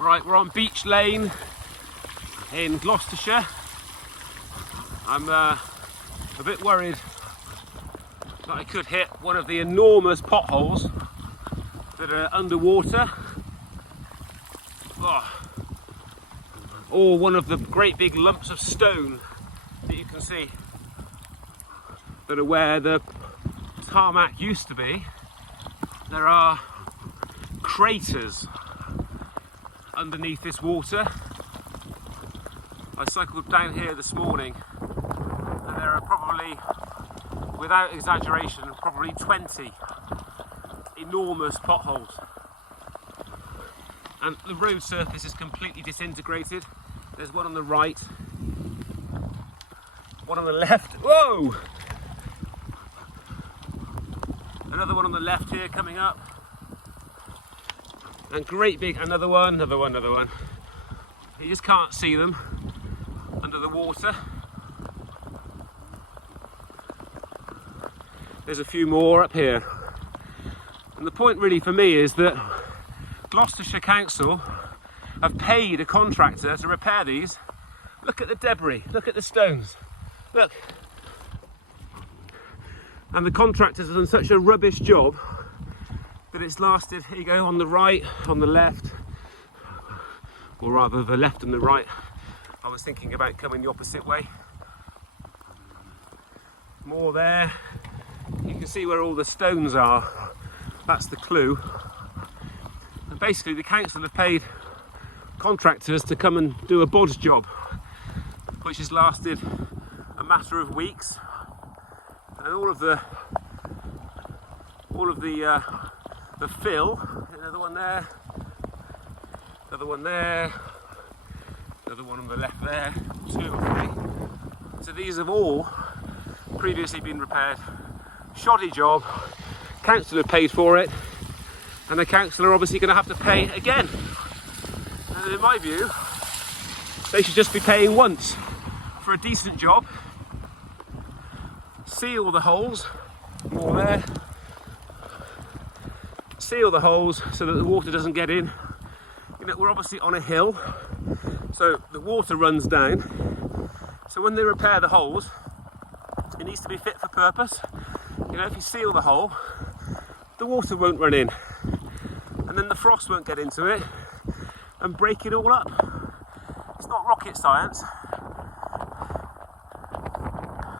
Right, we're on Beech Lane in Gloucestershire. I'm a bit worried that I could hit one of the enormous potholes that are underwater, or one of the great big lumps of stone that you can see that are where the tarmac used to be. There are craters underneath this water. I cycled down here this morning and there are probably, without exaggeration, probably 20 enormous potholes. And the road surface is completely disintegrated. There's one on the right, one on the left. Whoa! Another one on the left here coming up. And great big, another one. You just can't see them under the water. There's a few more up here. And the point really for me is that Gloucestershire Council have paid a contractor to repair these. Look at the debris, look at the stones, look. And the contractors have done such a rubbish job that it's lasted, here you go, on the right, on the left, or rather the left and the right. I was thinking about coming the opposite way. More there. You can see where all the stones are. That's the clue. And basically the council have paid contractors to come and do a bodge job, which has lasted a matter of weeks. And all of the fill, another one there, another one there, another one on the left there, 2 or 3. So these have all previously been repaired. Shoddy job, council have paid for it, and the council are obviously going to have to pay again. And in my view, they should just be paying once for a decent job. Seal the holes, more there. Seal the holes so that the water doesn't get in. You know, we're obviously on a hill, so the water runs down. So when they repair the holes, it needs to be fit for purpose. You know, if you seal the hole, the water won't run in, and then the frost won't get into it and break it all up. It's not rocket science.